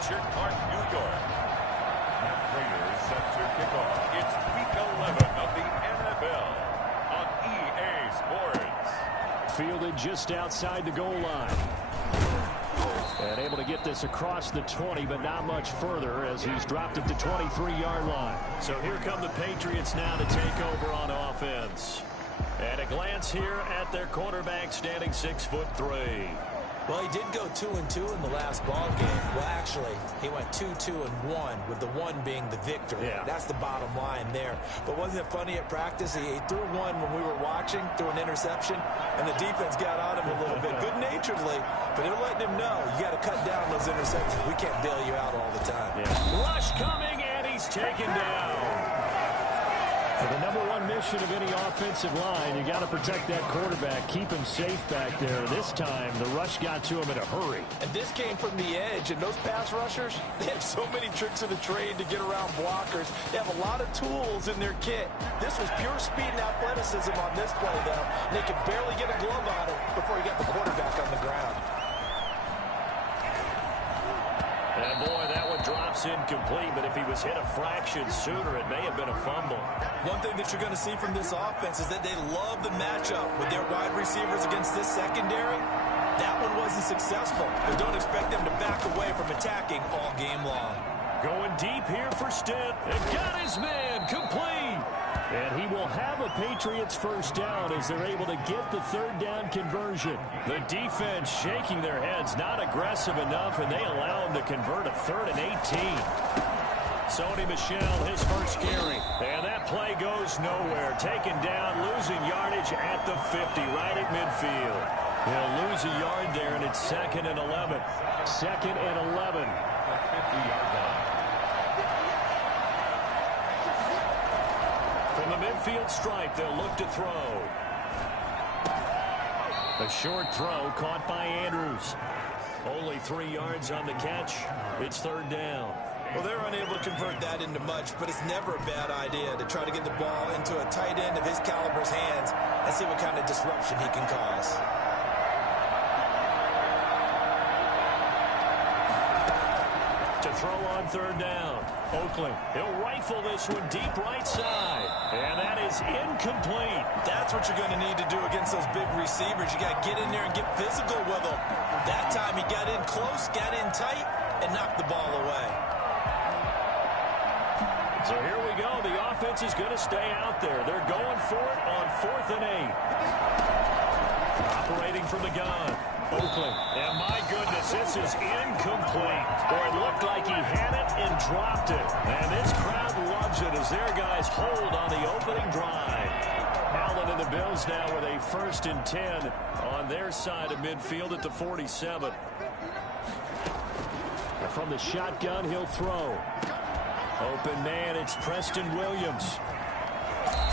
Orchard Park, New York. Raiders set to kick off. It's Week 11 of the NFL on EA Sports. Fielded just outside the goal line. And able to get this across the 20, but not much further as he's dropped it to 23-yard line. So here come the Patriots now to take over on offense. And a glance here at their quarterback standing 6'3". Well, he did go 2-2 in the last ball game. Well, actually, he went 2-2-1, with the one being the victory. Yeah. That's the bottom line there. But wasn't it funny at practice? He threw one when we were watching, threw an interception, and the defense got on him a little bit, good-naturedly. But they're letting him know, you got to cut down those interceptions. We can't bail you out all the time. Yeah. Rush coming, and he's taken down. The number one mission of any offensive line, you got to protect that quarterback, keep him safe back there. This time, the rush got to him in a hurry. And this came from the edge, and those pass rushers, they have so many tricks of the trade to get around blockers. They have a lot of tools in their kit. This was pure speed and athleticism on this play, though. And they could barely get a glove on it before he got the quarterback on the ground. And boy, that one drops incomplete, but if he was hit a fraction sooner, it may have been a fumble. One thing that you're going to see from this offense is that they love the matchup with their wide receivers against this secondary. That one wasn't successful, but don't expect them to back away from attacking all game long. Going deep here for Stitt, and got his man complete. And he will have a Patriots first down as they're able to get the third down conversion. The defense shaking their heads, not aggressive enough, and they allow him to convert a 3rd and 18. Sony Michel, his first carry. And that play goes nowhere. Taken down, losing yardage at the 50, right at midfield. He'll lose a yard there, and it's 2nd and 11. 2nd and 11. 50-yard line. From the midfield stripe, they'll look to throw. A short throw caught by Andrews. Only 3 yards on the catch. It's 3rd down. Well, they're unable to convert that into much, but it's never a bad idea to try to get the ball into a tight end of his caliber's hands and see what kind of disruption he can cause. To throw on 3rd down. Oakland, he'll rifle this one deep right side. And that is incomplete. That's what you're going to need to do against those big receivers. You got to get in there and get physical with them. That time he got in close, got in tight, and knocked the ball away. So here we go. The offense is going to stay out there. They're going for it on 4th and 8. Operating from the gun. Oakland. And my goodness, this is incomplete. Or it looked like he had it and dropped it. And this crowd loves it as their guys hold on the opening drive. Allen and the Bills now with a 1st and 10 on their side of midfield at the 47. And from the shotgun, he'll throw. Open man, it's Preston Williams.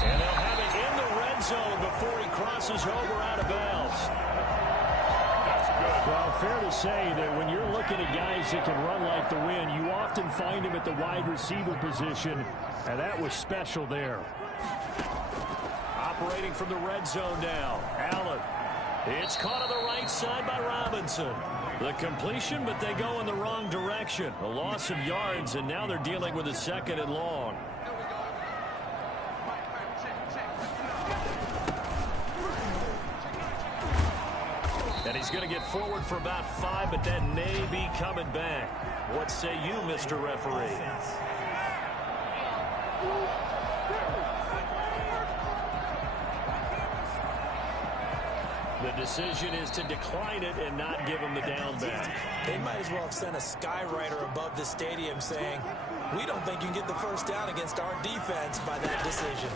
And they'll have it in the red zone before he crosses over out of bounds. Well, fair to say that when you're looking at guys that can run like the wind, you often find him at the wide receiver position, and that was special there. Operating from the red zone now, Allen. It's caught on the right side by Robinson. The completion, but they go in the wrong direction. A loss of yards, and now they're dealing with a 2nd and long. And he's going to get forward for about 5, but that may be coming back. What say you, Mr. Referee? The decision is to decline it and not give him the down back. They might as well have sent a skywriter above the stadium saying, we don't think you can get the first down against our defense by that decision.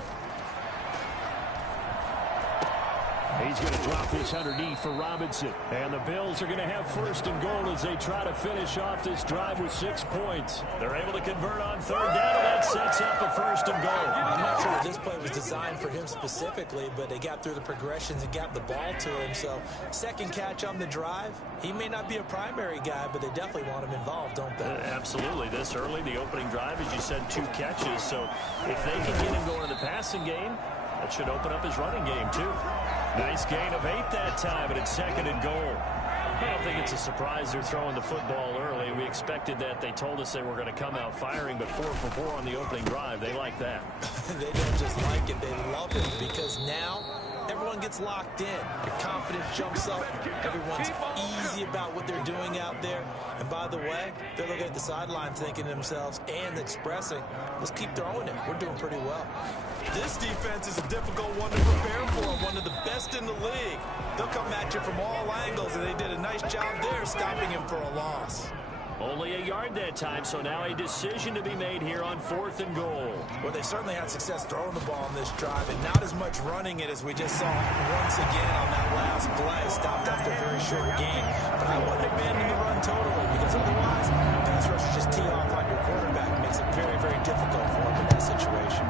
He's going to drop this underneath for Robinson. And the Bills are going to have 1st and goal as they try to finish off this drive with 6 points. They're able to convert on 3rd down, and that sets up a 1st and goal. I'm not sure if this play was designed for him specifically, but they got through the progressions and got the ball to him. So 2nd catch on the drive. He may not be a primary guy, but they definitely want him involved, don't they? Absolutely. This early, the opening drive, as you said, 2 catches. So if they can get him going in the passing game, that should open up his running game, too. Nice gain of 8 that time, and it's 2nd and goal. I don't think it's a surprise they're throwing the football early. We expected that. They told us they were going to come out firing, but 4 for 4 on the opening drive. They like that. They don't just like it, they love it, because now everyone gets locked in. Your confidence jumps up. Everyone's easy about what they're doing out there. And by the way, they're looking at the sideline thinking to themselves and expressing, let's keep throwing it. We're doing pretty well. This defense is a difficult one to prepare for, one of the best in the league. They'll come at you from all angles, and they did a nice job there stopping him for a loss. Only a yard that time, so now a decision to be made here on 4th and goal. Well, they certainly had success throwing the ball on this drive, and not as much running it as we just saw once again on that last play. Stopped after a very short game. But I wouldn't abandon the run totally, because otherwise, pass rushers just tee off on your quarterback. It makes it very, very difficult for him in that situation.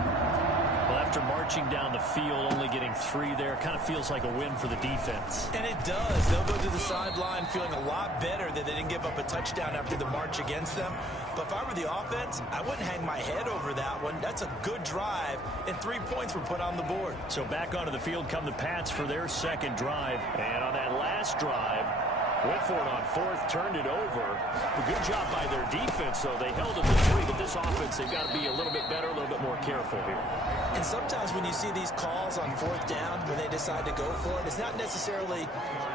Well, after marching down the field, only getting 3 there, kind of feels like a win for the defense. And it does. They'll go to the sideline feeling a lot better that they didn't give up a touchdown after the march against them. But if I were the offense, I wouldn't hang my head over that one. That's a good drive, and 3 points were put on the board. So back onto the field come the Pats for their second drive. And on that last drive, went for it on 4th, turned it over. A good job by their defense, though. They held it to 3, but this offense, they've got to be a little bit better, a little bit more careful here. And sometimes when you see these calls on 4th down, when they decide to go for it, it's not necessarily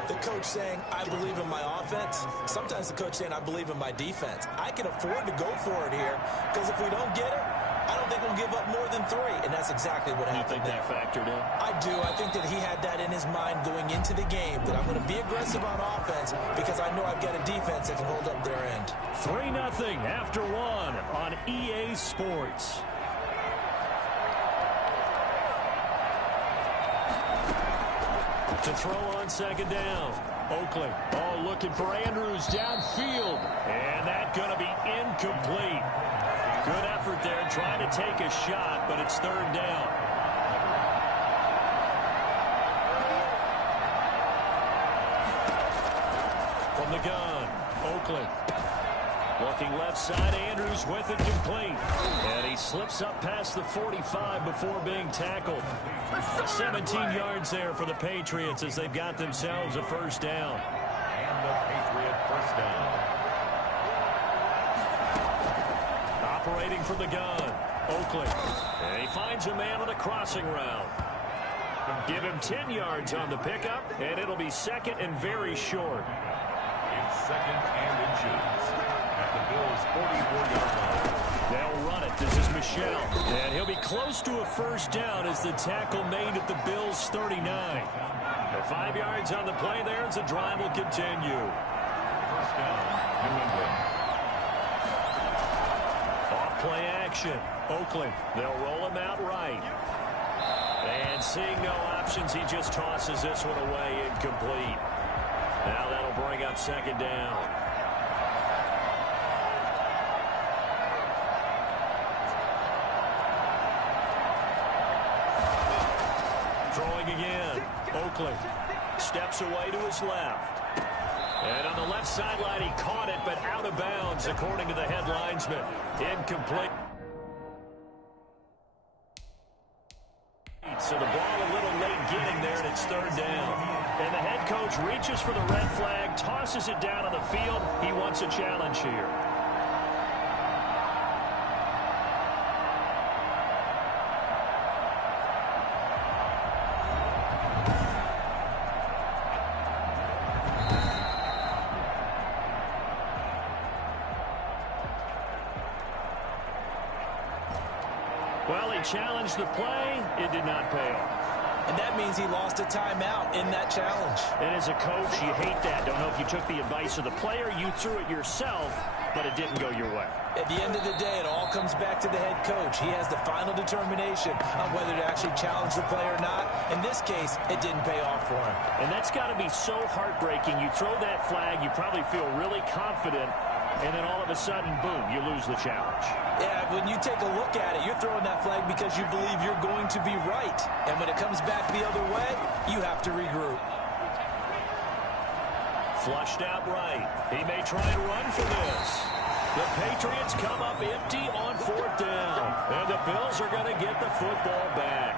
the coach saying, I believe in my offense. Sometimes the coach saying, I believe in my defense. I can afford to go for it here, because if we don't get it, I don't think we'll give up more than 3, and that's exactly what happened. You think that factored in? I do. I think that he had that in his mind going into the game, that I'm going to be aggressive on offense because I know I've got a defense that can hold up their end. 3-0 after 1 on EA Sports. To throw on second down. Oakley, looking for Andrews downfield. And that's going to be incomplete. Good effort there, trying to take a shot, but it's 3rd down. From the gun, Oakley. Looking left side, Andrews with it complete. And he slips up past the 45 before being tackled. 17 yards there for the Patriots as they've got themselves a 1st down. And the Patriot 1st down. Operating from the gun, Oakley. And he finds a man on a crossing route. Give him 10 yards on the pickup, and it'll be 2nd and very short. It's 2nd and inches at the Bills' 44-yard line. They'll run it. This is Michel. And he'll be close to a 1st down as the tackle made at the Bills' 39. The 5 yards on the play there as the drive will continue. 1st down, New England. Play action. Oakley. They'll roll him out right. And seeing no options, he just tosses this one away, incomplete. Now that'll bring up 2nd down. Throwing again. Oakley steps away to his left. And on the left sideline, he caught it, but out of bounds, according to the head linesman. Incomplete. So the ball a little late getting there, and it's 3rd down. And the head coach reaches for the red flag, tosses it down on the field. He wants a challenge here. Well, he challenged the play. It did not pay off. And that means he lost a timeout in that challenge. And as a coach, you hate that. Don't know if you took the advice of the player. You threw it yourself, but it didn't go your way. At the end of the day, it all comes back to the head coach. He has the final determination on whether to actually challenge the play or not. In this case, it didn't pay off for him. And that's got to be so heartbreaking. You throw that flag, you probably feel really confident, and then all of a sudden, boom, you lose the challenge. Yeah, when you take a look at it, you're throwing that flag because you believe you're going to be right. And when it comes back the other way, you have to regroup. Flushed out right. He may try and run for this. The Patriots come up empty on 4th down. And the Bills are going to get the football back.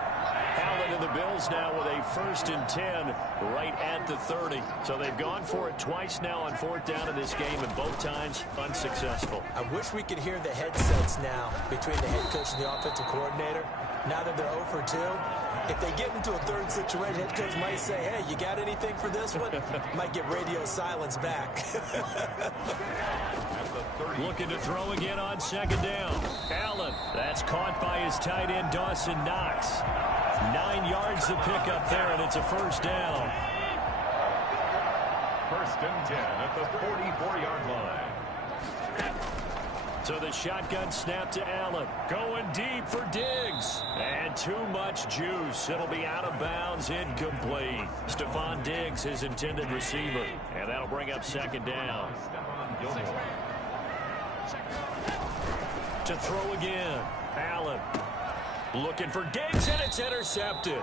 Allen and the Bills now with a 1st and 10 right at the 30. So they've gone for it twice now on 4th down in this game, and both times unsuccessful. I wish we could hear the headsets now between the head coach and the offensive coordinator. Now that they're 0 for 2, if they get into a third situation, head coach might say, hey, you got anything for this one? Might get radio silence back. Looking to throw again on 2nd down. Allen, that's caught by his tight end, Dawson Knox. 9 yards to pick up there, and it's a 1st down. 1st and 10 at the 44-yard line. So the shotgun snap to Allen. Going deep for Diggs. And too much juice. It'll be out of bounds, incomplete. Stephon Diggs, his intended receiver. And that'll bring up 2nd down. To throw again. Allen. Looking for Diggs, and it's intercepted.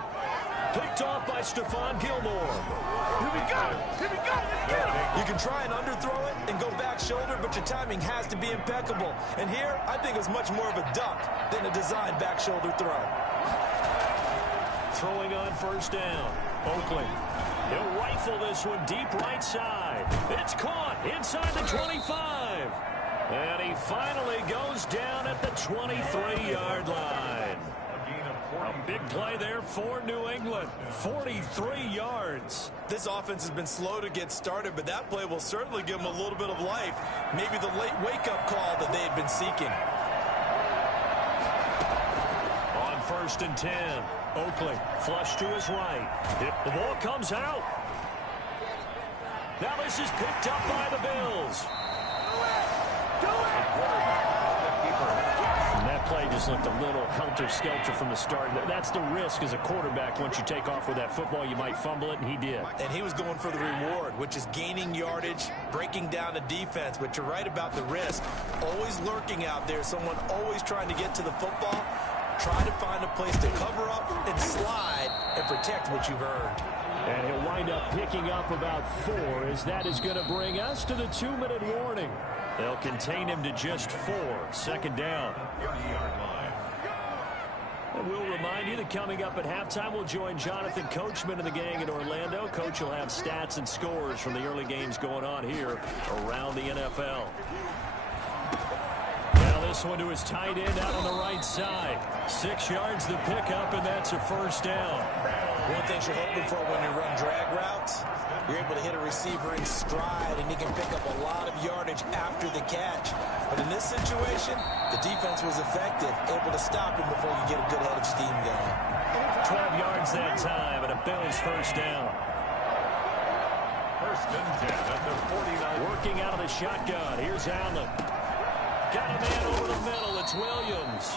Picked off by Stephon Gilmore. Here we go. Here we go. Let's get him. You can try and underthrow it and go back shoulder, but your timing has to be impeccable. And here, I think it's much more of a duck than a designed back shoulder throw. Throwing on 1st down. Oakley. He'll rifle this one deep right side. It's caught inside the 25. And he finally goes down at the 23-yard line. A big play there for New England. 43 yards. This offense has been slow to get started, but that play will certainly give them a little bit of life. Maybe the late wake-up call that they had been seeking. On 1st and 10, Oakley flush to his right. The ball comes out. Now this is picked up by the Bills. And that play just looked a little helter-skelter from the start. That's the risk as a quarterback. Once you take off with that football, you might fumble it, and he did. And he was going for the reward, which is gaining yardage, breaking down the defense. But you're right about the risk. Always lurking out there, someone always trying to get to the football. Try to find a place to cover up and slide and protect what you've earned. And he'll wind up picking up about 4, as that is going to bring us to the 2-minute warning. They'll contain him to just 4. 2nd down. 30-yard line. And we'll remind you that coming up at halftime, we'll join Jonathan Coachman and the gang in Orlando. Coach will have stats and scores from the early games going on here around the NFL. Now this one to his tight end out on the right side. 6 yards to pick up, and that's a 1st down. One thing you're hoping for when you run drag routes, you're able to hit a receiver in stride, and he can pick up a lot of yardage after the catch. But in this situation, the defense was effective, able to stop him before you get a good head of steam going. 12 yards that time, and a Bills 1st down. 1st and 10 at the 49. Working out of the shotgun. Here's Allen. Got a man over the middle. It's Williams.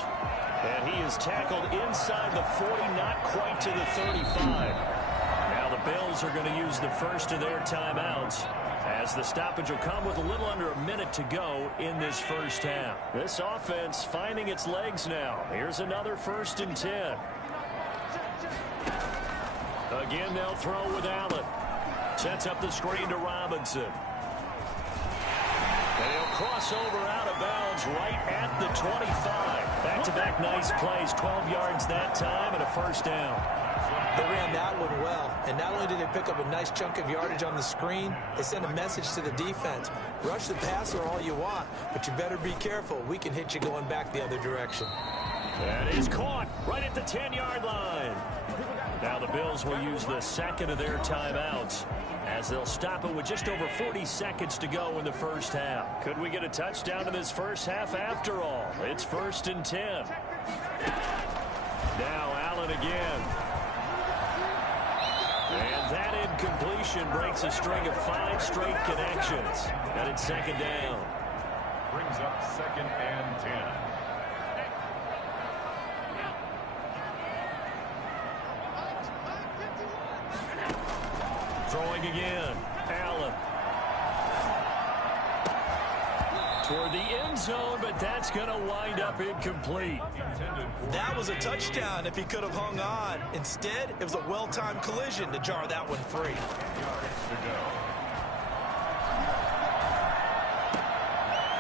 And he is tackled inside the 40, not quite to the 35. Now the Bills are going to use the first of their timeouts, as the stoppage will come with a little under a minute to go in this 1st half. This offense finding its legs now. Here's another 1st and 10. Again, they'll throw with Allen. Sets up the screen to Robinson. And he'll cross over out of bounds right at the 25. Back-to-back nice plays, 12 yards that time, and a 1st down. They ran that one well, and not only did they pick up a nice chunk of yardage on the screen, they sent a message to the defense. Rush the passer all you want, but you better be careful. We can hit you going back the other direction. That is caught right at the 10-yard line. Now the Bills will use the 2nd of their timeouts, as they'll stop it with just over 40 seconds to go in the 1st half. Could we get a touchdown in this 1st half after all? It's 1st and 10. Now Allen again. And that incompletion breaks a string of 5 straight connections. And it's 2nd down. Brings up 2nd and 10. Throwing again. Allen. Toward the end zone, but that's going to wind up incomplete. That was a touchdown if he could have hung on. Instead, it was a well-timed collision to jar that one free. Yards to go.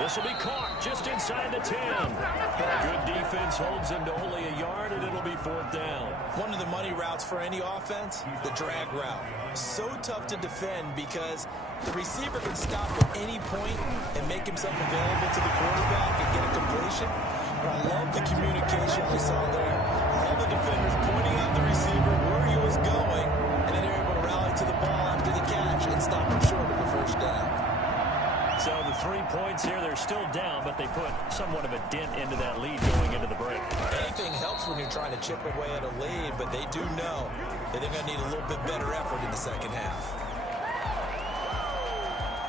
This will be caught just inside the 10. Good defense holds him to only a yard, and it'll be 4th down. One of the money routes for any offense, the drag route. So tough to defend because the receiver can stop at any point and make himself available to the quarterback and get a completion. But I love the communication we saw there. All the defenders pointing out the receiver where he was going, and then they're able to rally to the ball after the catch and stop him short of the 1st down. So the 3 points here, they're still down, but they put somewhat of a dent into that lead going into the break. Anything helps when you're trying to chip away at a lead, but they do know that they're going to need a little bit better effort in the 2nd half.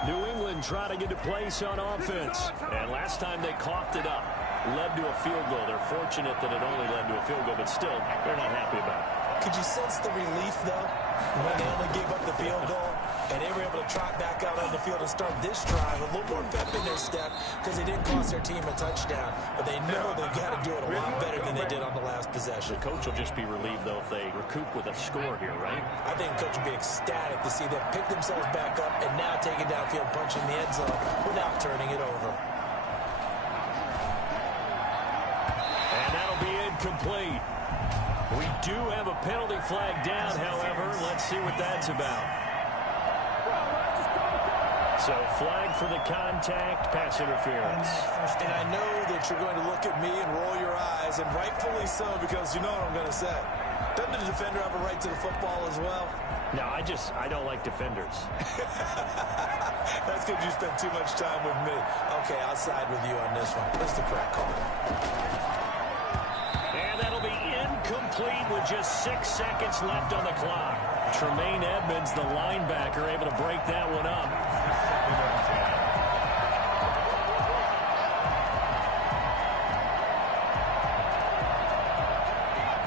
New England trying to get a place on offense. And last time they coughed it up, led to a field goal. They're fortunate that it only led to a field goal, but still, they're not happy about it. Could you sense the relief, though, when they only gave up the field goal? And they were able to trot back out on the field and start this drive a little more pep in their step because they didn't cost their team a touchdown. But they know they've got to do it a lot better than they did on the last possession. The coach will just be relieved, though, if they recoup with a score here, right? I think the coach will be ecstatic to see them pick themselves back up and now take it downfield, punching the end zone without turning it over. And that'll be incomplete. We do have a penalty flag down, however. Let's see what that's about. So flag for the contact, pass interference. And I know that you're going to look at me and roll your eyes, and rightfully so, because you know what I'm going to say. Doesn't the defender have a right to the football as well? No, I don't like defenders. That's because you spent too much time with me. Okay, I'll side with you on this one. That's the correct call. And that'll be incomplete with just 6 seconds left on the clock. Tremaine Edmonds, the linebacker, able to break that one up.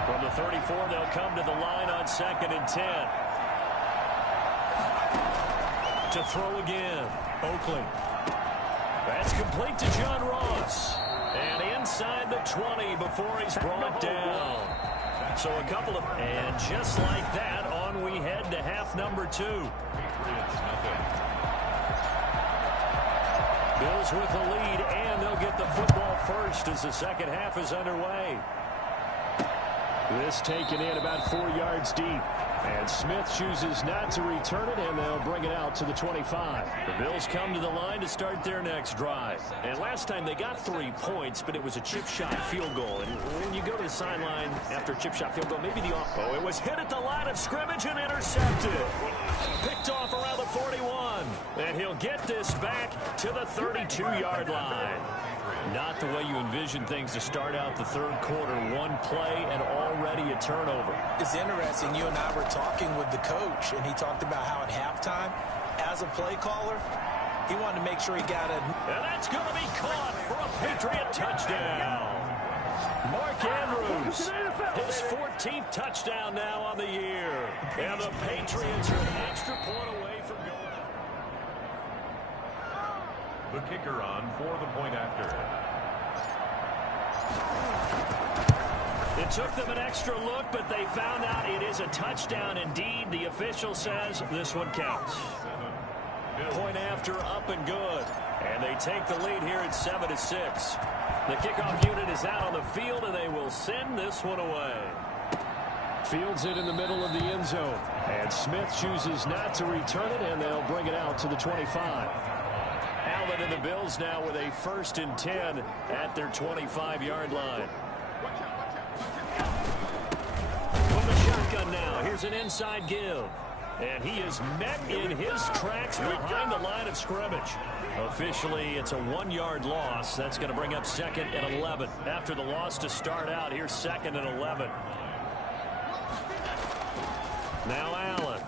From the 34, they'll come to the line on 2nd and 10. To throw again, Oakley. That's complete to John Ross. And inside the 20 before he's brought down. So a couple of, and just like that, on we head to half number 2. Bills with the lead, and they'll get the football first as the 2nd half is underway. This taken in about 4 yards deep. And Smith chooses not to return it, and they'll bring it out to the 25. The Bills come to the line to start their next drive. And last time they got 3 points, but it was a chip shot field goal. And when you go to the sideline after a chip shot field goal, maybe the it was hit at the line of scrimmage and intercepted. Picked off around the 41. And he'll get this back to the 32-yard line. Not the way you envision things to start out the 3rd quarter. 1 play and already a turnover. It's interesting. You and I were talking with the coach, and he talked about how at halftime, as a play caller, he wanted to make sure he got a... And that's going to be caught for a Patriot touchdown. Mark Andrews, his 14th touchdown now on the year. And the Patriots are an extra point away from going up. The kicker on for the point after. It took them an extra look, but they found out it is a touchdown indeed. The official says this one counts. Point after, up and good. And they take the lead here at 7-6. The kickoff unit is out on the field, and they will send this one away. Fields it in the middle of the end zone. And Smith chooses not to return it, and they'll bring it out to the 25. Allen and the Bills now with a 1st and 10 at their 25-yard line. From the shotgun now, here's an inside give. And he is met in his tracks behind the line of scrimmage. Officially, it's a 1-yard loss. That's going to bring up 2nd and 11. After the loss to start out, here's 2nd and 11. Now Allen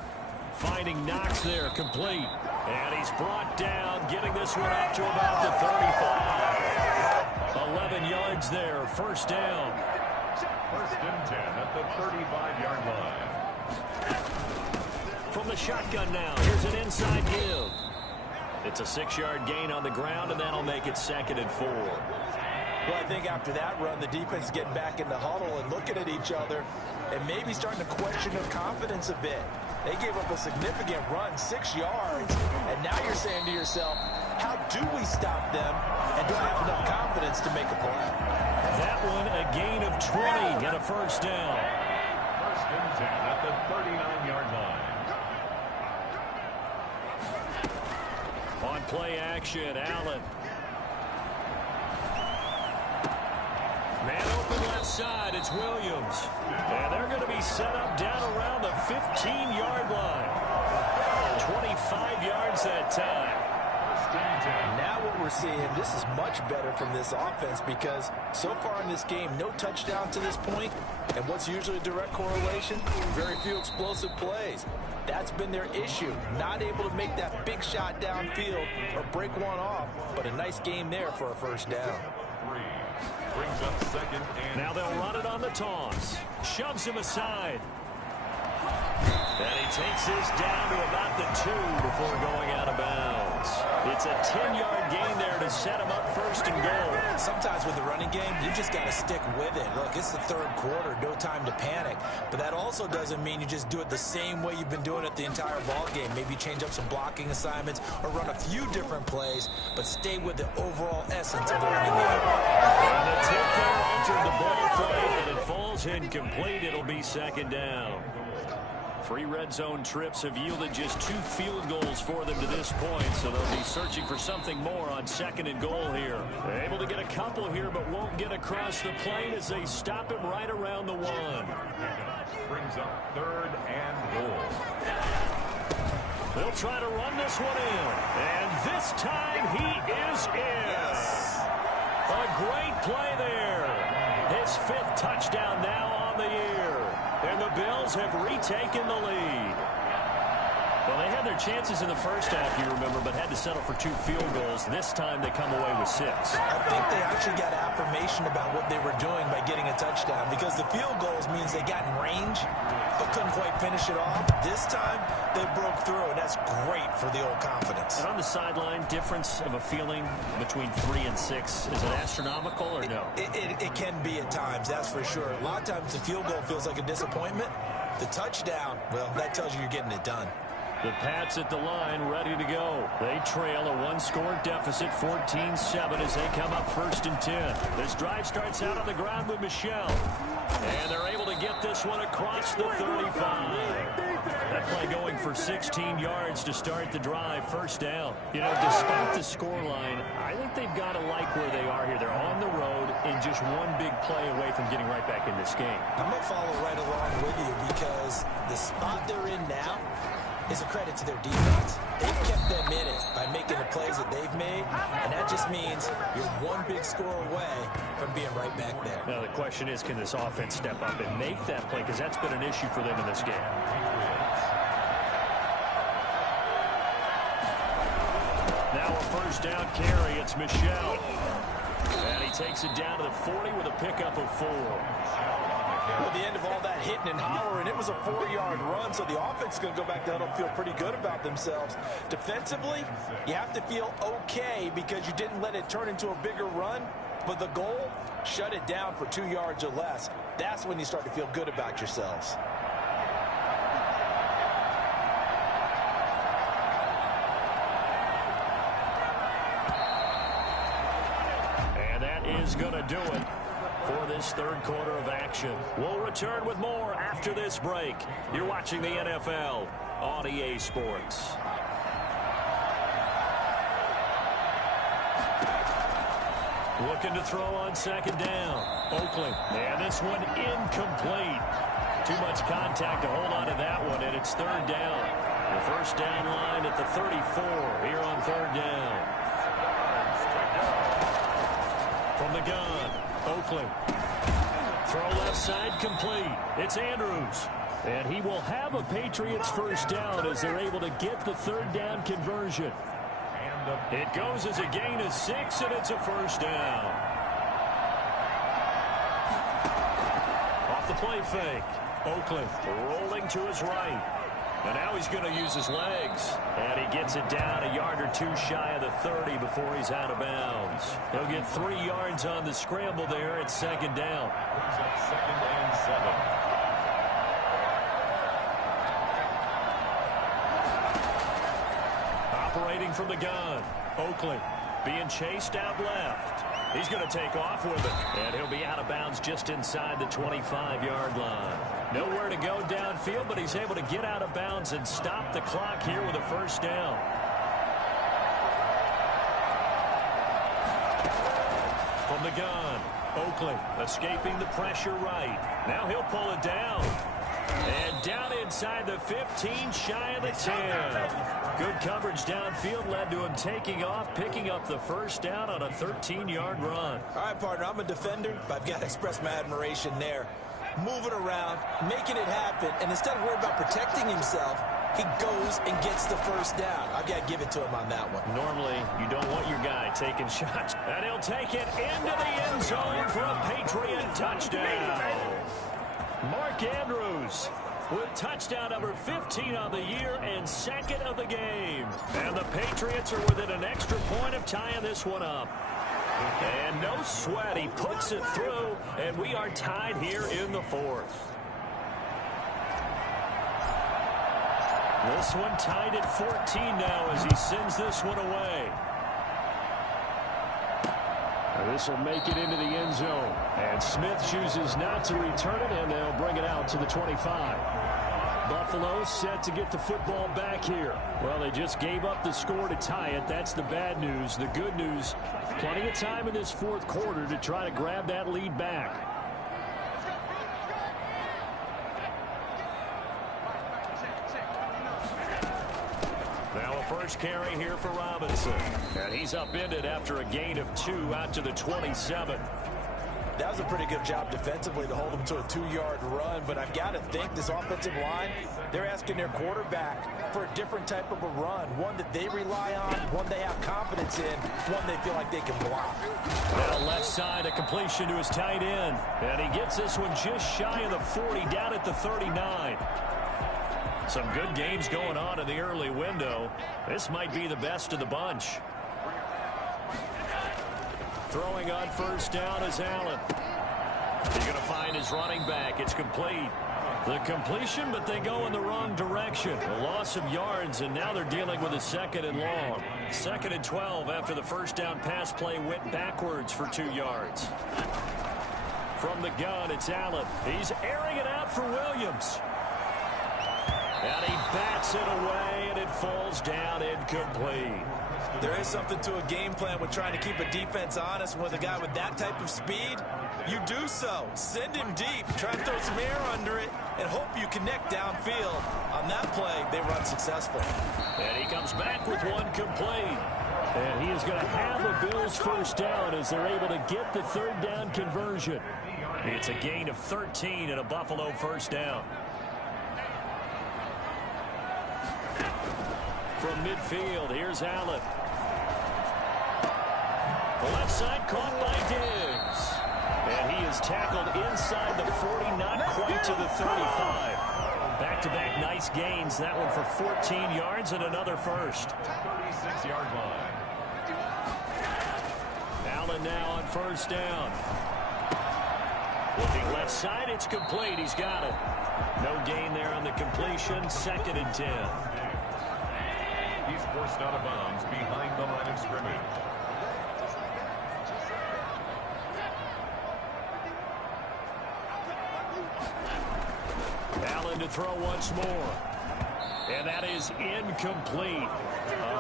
finding Knox there, complete. And he's brought down, getting this one up to about the 35. 11 yards there, 1st down. 1st and 10 at the 35-yard line. From the shotgun now, here's an inside give. It's a 6-yard gain on the ground, and that'll make it 2nd and 4. Well, I think after that run, the defense is getting back in the huddle and looking at each other and maybe starting to question their confidence a bit. They gave up a significant run, 6 yards, and now you're saying to yourself, how Do we stop them, and do I have enough confidence to make a play? That one a gain of 20 and a first down. First and 10 at the 39-yard line. On play action, Allen. Man open left side, it's Williams. And they're going to be set up down around the 15-yard line. 25 yards that time. Now what we're seeing, this is much better from this offense because so far in this game, no touchdown to this point. And what's usually a direct correlation? Very few explosive plays. That's been their issue. Not able to make that big shot downfield or break one off. But a nice game there for a first down. Brings up second and now they'll run it on the toss. Shoves him aside. And he takes this down to about the 2 before going out of bounds. It's a 10-yard gain there to set him up first and goal. Sometimes with the running game, you just got to stick with it. Look, it's the third quarter, no time to panic. But that also doesn't mean you just do it the same way you've been doing it the entire ball game. Maybe change up some blocking assignments or run a few different plays, but stay with the overall essence of the running game. And the tip there entered the ball flight, and it falls incomplete. It'll be second down. 3 red zone trips have yielded just 2 field goals for them to this point, so they'll be searching for something more on second and goal here. They're able to get a couple here, but won't get across the plane as they stop him right around the 1. brings up third and goal. They'll try to run this one in, and this time he is in. A great play there. His 5th touchdown now on the year. And the Bills have retaken the lead. Well, they had their chances in the first half, you remember, but had to settle for 2 field goals. This time they come away with 6. I think they actually got affirmation about what they were doing by getting a touchdown because the field goals means they got in range but couldn't quite finish it off. This time they broke through, and that's great for the old confidence. And on the sideline, difference of a feeling between 3 and 6, is it astronomical or no? It can be at times, that's for sure. A lot of times the field goal feels like a disappointment. The touchdown, well, that tells you you're getting it done. The Pats at the line, ready to go. They trail a 1-score deficit, 14-7, as they come up first and 10. This drive starts out on the ground with Michel. And they're able to get this one across the 35. That play going for 16 yards to start the drive, first down. You know, despite the scoreline, I think they've got to like where they are here. They're on the road and just one big play away from getting right back in this game. I'm going to follow right along with you because the spot they're in now is a credit to their defense. They've kept them in it by making the plays that they've made, and that just means you're one big score away from being right back there. Now the question is, can this offense step up and make that play? Because that's been an issue for them in this game. Now a first down carry. It's Michel. And he takes it down to the 40 with a pickup of 4. At the end of all that hitting and hollering, it was a 4-yard run, so the offense is going to go back down and feel pretty good about themselves. Defensively, you have to feel okay because you didn't let it turn into a bigger run, but the goal, shut it down for 2 yards or less. That's when you start to feel good about yourselves. And that is going to do it for this third quarter of action. We'll return with more after this break. You're watching the NFL on EA Sports. Looking to throw on second down. Oakley. And this one incomplete. Too much contact to hold on to that one, and it's third down. The first down line at the 34 here on third down. From the gun. Oakley. Throw left side complete. It's Andrews. And he will have a Patriots first down as they're able to get the third down conversion. It goes as a gain of 6, and it's a first down. Off the play fake. Oakley rolling to his right. And now he's going to use his legs. And he gets it down a yard or 2 shy of the 30 before he's out of bounds. He'll get 3 yards on the scramble there at second down. Brings up second and 7. Operating from the gun. Oakley being chased out left. He's going to take off with it. And he'll be out of bounds just inside the 25-yard line. Nowhere to go downfield, but he's able to get out of bounds and stop the clock here with a first down. From the gun, Oakley escaping the pressure right. Now he'll pull it down. And down inside the 15, shy of the 10. Good coverage downfield led to him taking off, picking up the first down on a 13-yard run. All right, partner, I'm a defender, but I've got to express my admiration there. Moving around, making it happen, and instead of worrying about protecting himself, he goes and gets the first down. I've got to give it to him on that one. Normally, you don't want your guy taking shots. And he'll take it into the end zone for a Patriot touchdown. Mark Andrews with touchdown number 15 on the year and second of the game. And the Patriots are within an extra point of tying this one up. And no sweat, he puts it through, and we are tied here in the fourth. This one tied at 14 now as he sends this one away. This will make it into the end zone. And Smith chooses not to return it, and they'll bring it out to the 25. Buffalo set to get the football back here. Well, they just gave up the score to tie it. That's the bad news. The good news, plenty of time in this fourth quarter to try to grab that lead back. Now a first carry here for Robinson. And he's upended after a gain of 2 out to the 27. That was a pretty good job defensively to hold him to a 2-yard run, but I've got to think this offensive line, they're asking their quarterback for a different type of a run, one that they rely on, one they have confidence in, one they feel like they can block. Now left side, a completion to his tight end, and he gets this one just shy of the 40, down at the 39. Some good games going on in the early window. This might be the best of the bunch. Throwing on first down is Allen. He's going to find his running back. It's complete. The completion, but they go in the wrong direction. A loss of yards, and now they're dealing with a second and long. Second and 12 after the first down pass play went backwards for 2 yards. From the gun, it's Allen. He's airing it out for Williams. And he bats it away, and it falls down incomplete. There is something to a game plan with trying to keep a defense honest. With a guy with that type of speed, you do so. Send him deep, try and throw some air under it, and hope you connect downfield. On that play, they run successful. And he comes back with one complete. And he is going to have a Bills first down as they're able to get the third down conversion. It's a gain of 13 and a Buffalo first down. From midfield, here's Allen. Left side caught by Diggs. And he is tackled inside the 40, not quite to the 35. Back-to-back nice gains. That one for 14 yards and another first. 36-yard line. Allen now on first down. Looking left side, it's complete. He's got it. No gain there on the completion. Second and 10. He's forced out of bounds behind the line of scrimmage. Allen to throw once more. And that is incomplete.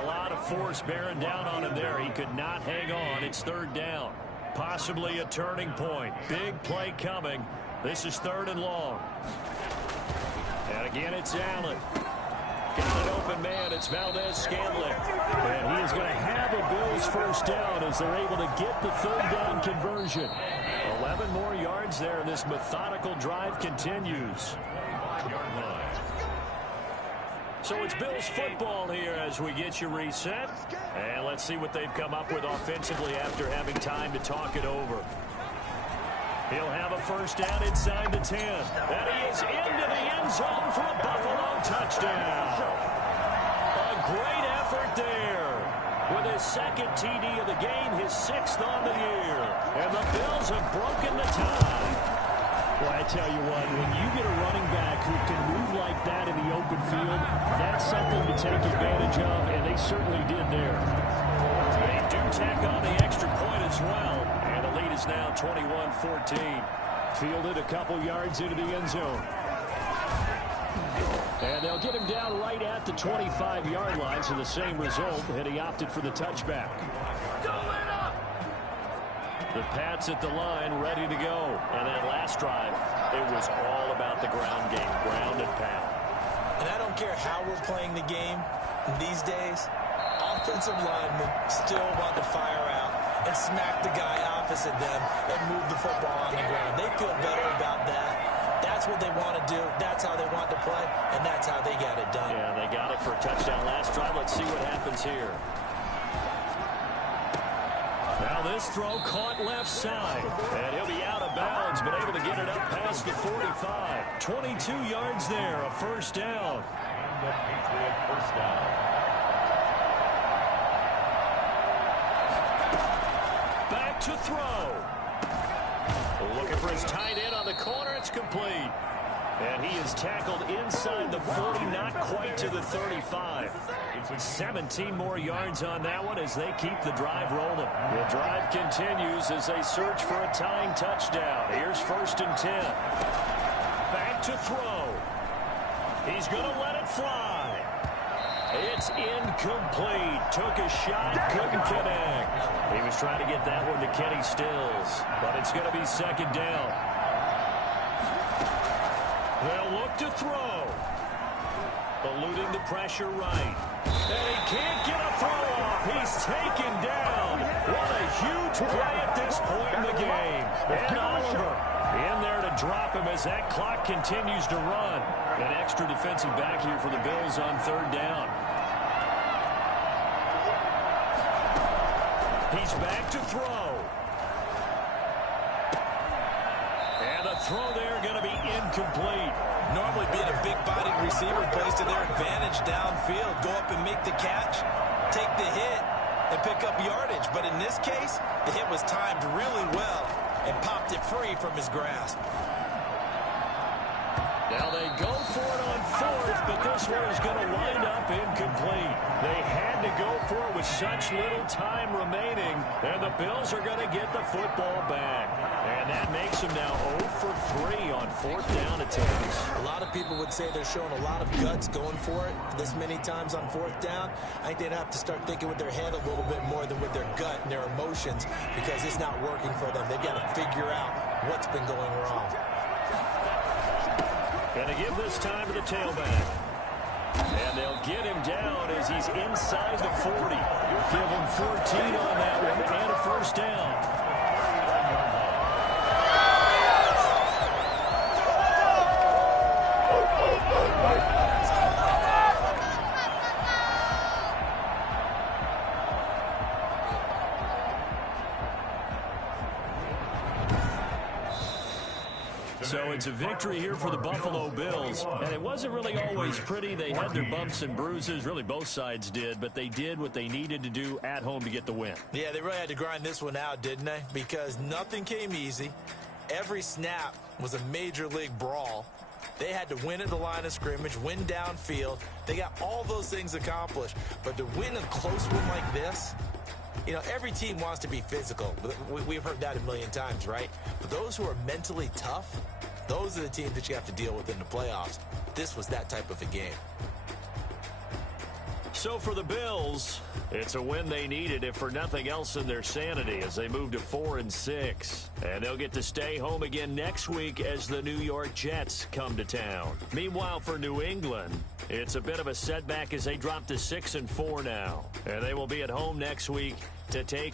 A lot of force bearing down on him there. He could not hang on. It's third down. Possibly a turning point. Big play coming. This is third and long. And again, it's Allen. Got an open man. It's Valdez-Scantling. And he is going to have a Bills first down as they're able to get the third down conversion. 11 more yards there. This methodical drive continues. So it's Bills football here as we get you reset. And let's see what they've come up with offensively after having time to talk it over. He'll have a first down inside the 10. And he is into the end zone for a Buffalo touchdown. A great effort there. With his second TD of the game, his 6th on the year. And the Bills have broken the tie. Well, I tell you what, when you get a running back who can move like that in the open field, that's something to take advantage of, and they certainly did there. They do tack on the extra point as well, and the lead is now 21-14. Fielded a couple yards into the end zone. And they'll get him down right at the 25-yard line, so the same result, and he opted for the touchback. The Pats at the line, ready to go. And that last drive, it was all about the ground game, ground and pound. And I don't care how we're playing the game these days, offensive linemen still want to fire out and smack the guy opposite them and move the football on the ground. They feel better about that. That's what they want to do. That's how they want to play, and that's how they got it done. Yeah, they got it for a touchdown last drive. Let's see what happens here. Now this throw caught left side, and he'll be out of bounds, but able to get it up past the 45. 22 yards there, a first down. And the Patriot first down. Back to throw. Looking for his tight end on the corner. It's complete. And he is tackled inside the 40, not quite to the 35. 17 more yards on that one as they keep the drive rolling. The drive continues as they search for a tying touchdown. Here's 1st and 10. Back to throw. He's going to let it fly. It's incomplete. Took a shot, couldn't connect. He was trying to get that one to Kenny Stills, but it's going to be 2nd down. They'll look to throw. Eluding the pressure right. And he can't get a throw off. He's taken down. What a huge play at this point in the game. And Oliver in there to drop him as that clock continues to run. An extra defensive back here for the Bills on 3rd down. He's back to throw. And the throw there going to be incomplete. Normally being a big-bodied receiver plays to their advantage downfield. Go up and make the catch, take the hit, and pick up yardage. But in this case, the hit was timed really well and popped it free from his grasp. Now they go for it on 4th, but this one is going to wind up incomplete. They had to go for it with such little time remaining, and the Bills are going to get the football back. And that makes them now 0 for 3 on 4th down attempts. A lot of people would say they're showing a lot of guts going for it this many times on 4th down. I think they'd have to start thinking with their head a little bit more than with their gut and their emotions because it's not working for them. They've got to figure out what's been going wrong. Going to give this time to the tailback. And they'll get him down as he's inside the 40. Give him 14 on that one and a 1st down. So it's a victory here for the Buffalo Bills. And it wasn't really always pretty. They had their bumps and bruises. Really, both sides did. But they did what they needed to do at home to get the win. Yeah, they really had to grind this one out, didn't they? Because nothing came easy. Every snap was a major league brawl. They had to win at the line of scrimmage, win downfield. They got all those things accomplished. But to win a close one like this, you know, every team wants to be physical. We've heard that a million times, right? But those who are mentally tough, those are the teams that you have to deal with in the playoffs. This was that type of a game. So for the Bills, it's a win they needed, if for nothing else in their sanity, as they move to 4-6. And they'll get to stay home again next week as the New York Jets come to town. Meanwhile, for New England, it's a bit of a setback as they drop to 6-4 now. And they will be at home next week to take